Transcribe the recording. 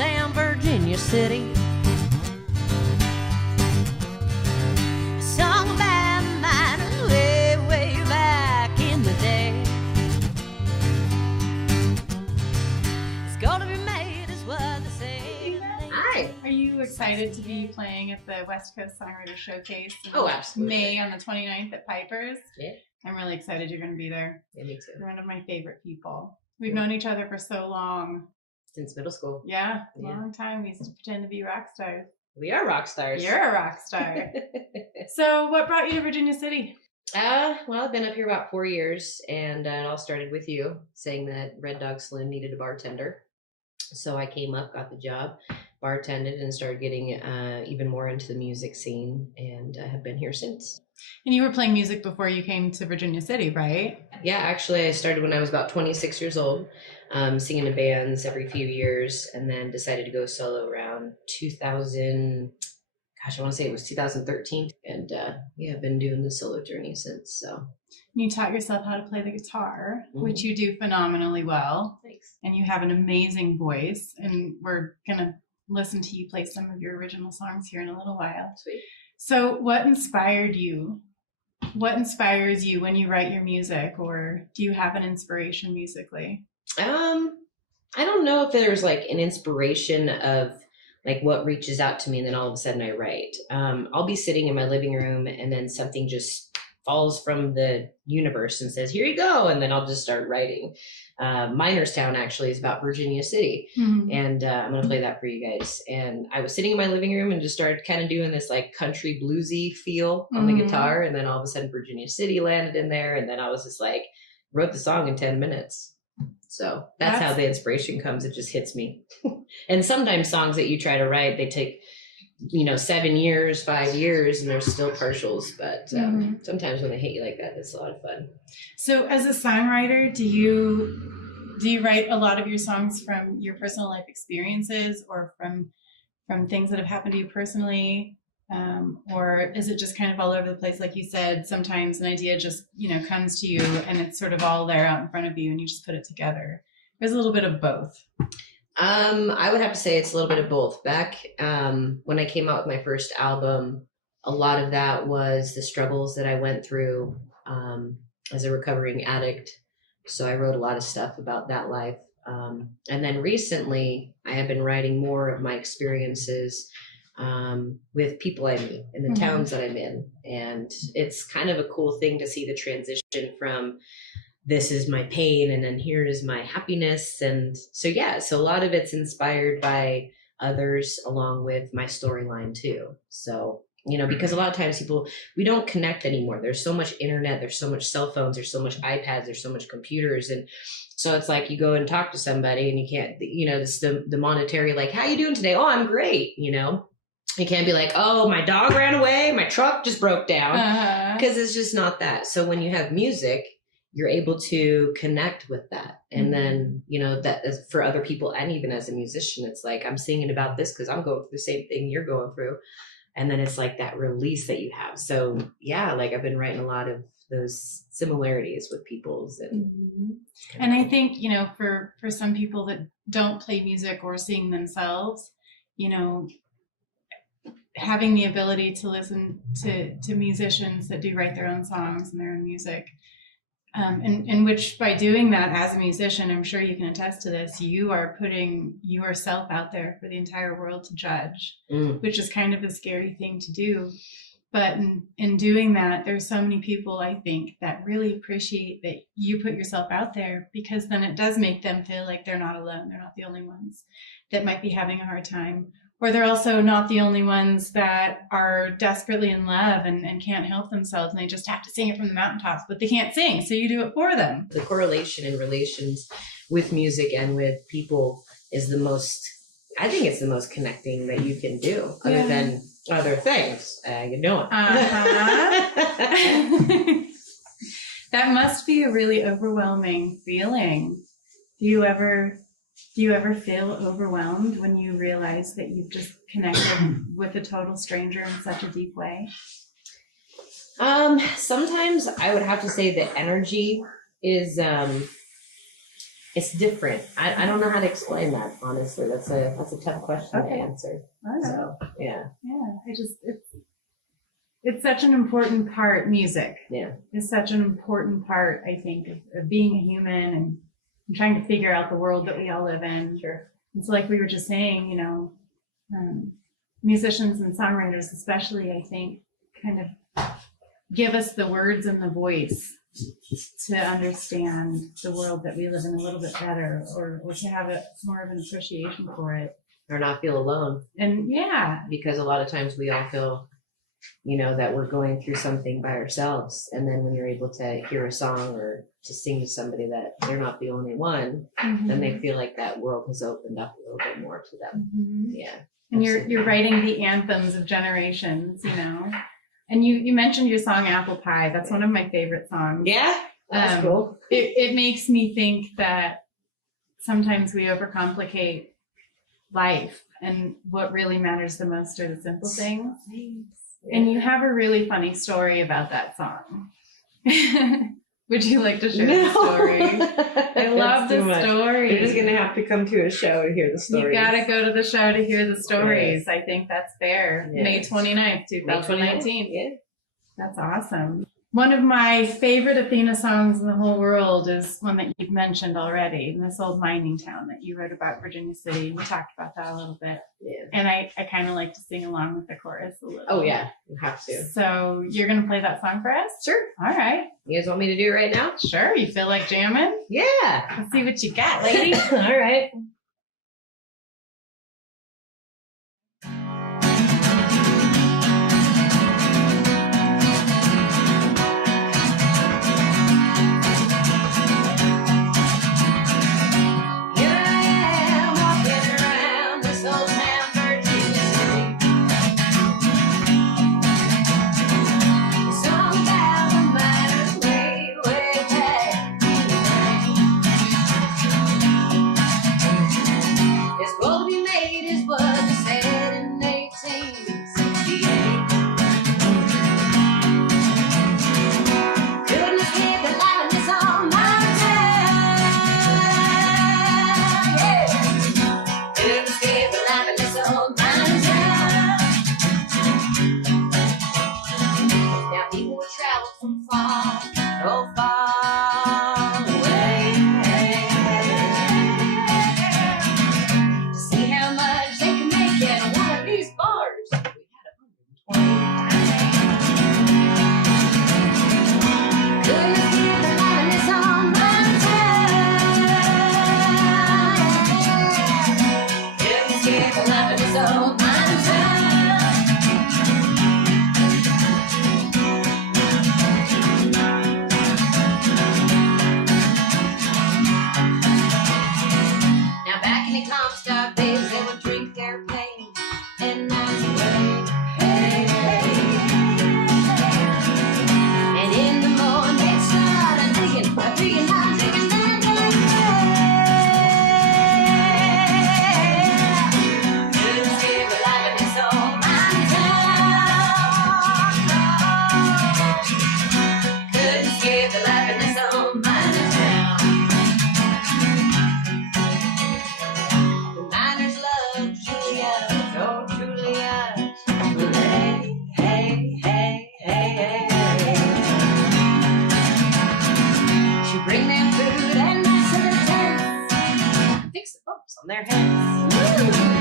Sam, Virginia City. A song about mine way, way back in the day. It's gonna be made is what they say. Hi. Are you excited to be playing at the West Coast Songwriters Showcase in Absolutely. May on the 29th at Piper's? Yeah. I'm really excited you're going to be there. Yeah, me too. You're one of my favorite people. We've known each other for so long. Since middle school. Yeah, long time. We used to pretend to be rock stars. We are rock stars. You're a rock star. So what brought you to Virginia City? Well, I've been up here about 4 years, and it all started with you saying that Red Dog Saloon needed a bartender. So I came up, got the job, bartended, and started getting even more into the music scene, and have been here since. And you were playing music before you came to Virginia City, right? Yeah, actually, I started when I was about 26 years old, singing in bands every few years, and then decided to go solo around 2000. Gosh, I want to say it was 2013, and yeah, I've been doing the solo journey since. So You taught yourself how to play the guitar, which you do phenomenally well. thanks. And you have an amazing voice, and we're gonna listen to you play some of your original songs here in a little while. Sweet. So what inspired you? What inspires you when you write your music, or do you have an inspiration musically? I don't know if there's like an inspiration of like what reaches out to me and then all of a sudden I write. I'll be sitting in my living room and then something just falls from the universe and says, here you go. And then I'll just start writing. Minerstown actually is about Virginia City. Mm-hmm. And I'm going to play that for you guys. And I was sitting in my living room and just started kind of doing this like country bluesy feel on the guitar. And then all of a sudden Virginia City landed in there. And then I was just like, wrote the song in 10 minutes. So that's how the inspiration comes. It just hits me. And sometimes songs that you try to write, they take, 7 years, 5 years, and they're still partials. But sometimes when they hit you like that, it's a lot of fun. So as a songwriter, do you write a lot of your songs from your personal life experiences or from things that have happened to you personally? Or is it just kind of all over the place? Like you said, sometimes an idea just, comes to you and it's sort of all there out in front of you and you just put it together. There's a little bit of both. I would have to say it's a little bit of both. Back when I came out with my first album, a lot of that was the struggles that I went through as a recovering addict. So I wrote a lot of stuff about that life. And then recently, I have been writing more of my experiences with people I meet in the towns that I'm in. And it's kind of a cool thing to see the transition from this is my pain and then here is my happiness. And so, so a lot of it's inspired by others along with my storyline too. So, because a lot of times we don't connect anymore. There's so much internet, there's so much cell phones, there's so much iPads, there's so much computers. And so it's like you go and talk to somebody and you can't, this the monetary, like, how you doing today? Oh, I'm great. You can't be like, oh, my dog ran away, my truck just broke down, because it's just not that. So when you have music, you're able to connect with that. And then, that is for other people. And even as a musician, it's like, I'm singing about this because I'm going through the same thing you're going through. And then it's like that release that you have. So yeah, like I've been writing a lot of those similarities with people's. And I think, for some people that don't play music or sing themselves, having the ability to listen to musicians that do write their own songs and their own music, and which by doing that as a musician, I'm sure you can attest to this, you are putting yourself out there for the entire world to judge, which is kind of a scary thing to do. But in doing that, there's so many people, I think, that really appreciate that you put yourself out there, because then it does make them feel like they're not alone. They're not the only ones that might be having a hard time. Or they're also not the only ones that are desperately in love and can't help themselves, and they just have to sing it from the mountaintops, but they can't sing, so you do it for them. The correlation in relations with music and with people is I think it's the most connecting that you can do, other than other things. That must be a really overwhelming feeling. Do you ever feel overwhelmed when you realize that you've just connected with a total stranger in such a deep way? Sometimes I would have to say the energy is it's different. I don't know how to explain that, honestly. That's a tough question to answer. I know. So yeah. It's such an important part. Music is such an important part, I think, of being a human and trying to figure out the world that we all live in. Sure. It's like we were just saying, musicians and songwriters especially, I think, kind of give us the words and the voice to understand the world that we live in a little bit better, or to have more of an appreciation for it. Or not feel alone. And because a lot of times we all feel, that we're going through something by ourselves. And then when you're able to hear a song or to sing to somebody that they're not the only one, then they feel like that world has opened up a little bit more to them. Yeah. And you're writing the anthems of generations, And you mentioned your song Apple Pie. That's one of my favorite songs. Yeah. That's cool. It makes me think that sometimes we overcomplicate life, and what really matters the most are the simple things. Yeah. And you have a really funny story about that song. Would you like to share the story? I love the story. You're just going to have to come to a show to hear the stories. You got to go to the show to hear the stories. Yes. I think that's fair. Yes. May 29th, 2019. Yeah. That's awesome. One of my favorite Athena songs in the whole world is one that you've mentioned already, This Old Mining Town, that you wrote about Virginia City. We talked about that a little bit. Yeah. And I kind of like to sing along with the chorus a little. Oh, yeah. You have to. So you're going to play that song for us? Sure. All right. You guys want me to do it right now? Sure. You feel like jamming? Yeah. Let's see what you got, lady. All right. Bumps on their heads. Woo!